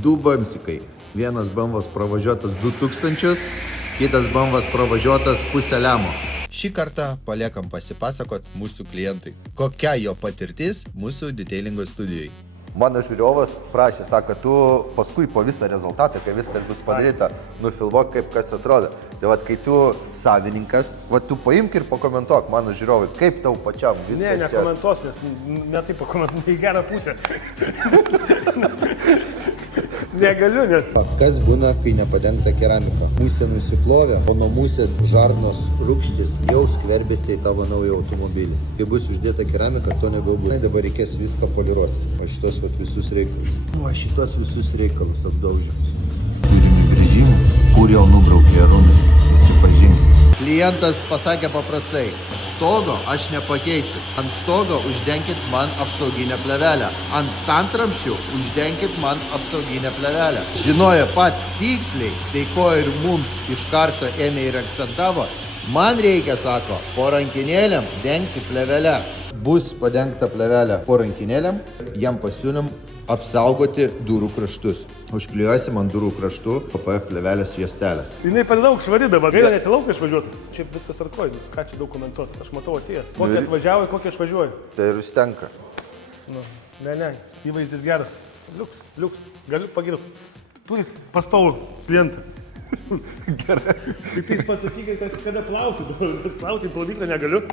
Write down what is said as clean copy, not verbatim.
Du bamsikai. Vienas bambas pravažiuotas 2000, kitas bambas pravažiuotas pusę lemo. Šį kartą paliekam pasipasakot mūsų klientui, kokia jo patirtis mūsų detailingo studijai. Mano žiūrovas prašė, sako, tu paskui po visą rezultatą, kai viskas bus padaryta, nufilmuok, kaip kas atrodo. Tai vat, kai tu savininkas, vat, tu paimk ir pakomentuok mano žiūrovai, kaip tau pačiam viskas čia. Nekomentuos, nes ne taip pakomentuos, į gerą pusę. Negaliu, nes... Kas būna, kai nepadengta keramika? Musė nusiplovė, o nuo musės žarnos rūgštis jau skverbėsi į tavo naują automobilį. Kai bus uždėta keramika, to nebebūna. Dabar reikės viską poliruoti. O šitos vat, visus reikalus. O šitos visus reikalus apdaužimus. Turime grįžimų, kur jau nubraukė rūmai. Susipažinti. Klientas pasakė paprastai, stogo aš nepakeisiu. Ant stogo uždenkit man apsauginę plevelę. Ant stantramščių uždenkit man apsauginę plevelę. Žinojo pats tiksliai, tai ko ir mums iš karto ėmė ir akcentavo. Man reikia, sako, po rankinėlėm dengti plevelę. Bus padengta plevelė po rankinėlėm, jam pasiūlym apsaugoti durų kraštus. Užklijuosim ant durų kraštų PPF plevelės juostelės. Jinai per daug švari dabar, gaila net į lauką išvažiuoti. Čia viskas tvarkoj, ką čia daug komentuoti, aš matau atėjęs. Kokį atvažiavo, kokį išvažiuoju. Tai ir užtenka. Nu, ne, įvaizdis geras. Liuks, galiu pagirti. Turit pastovų klientą. Gerai. Tai jis pasakykite, kada klausit, klausyt, plaudyklę negaliu.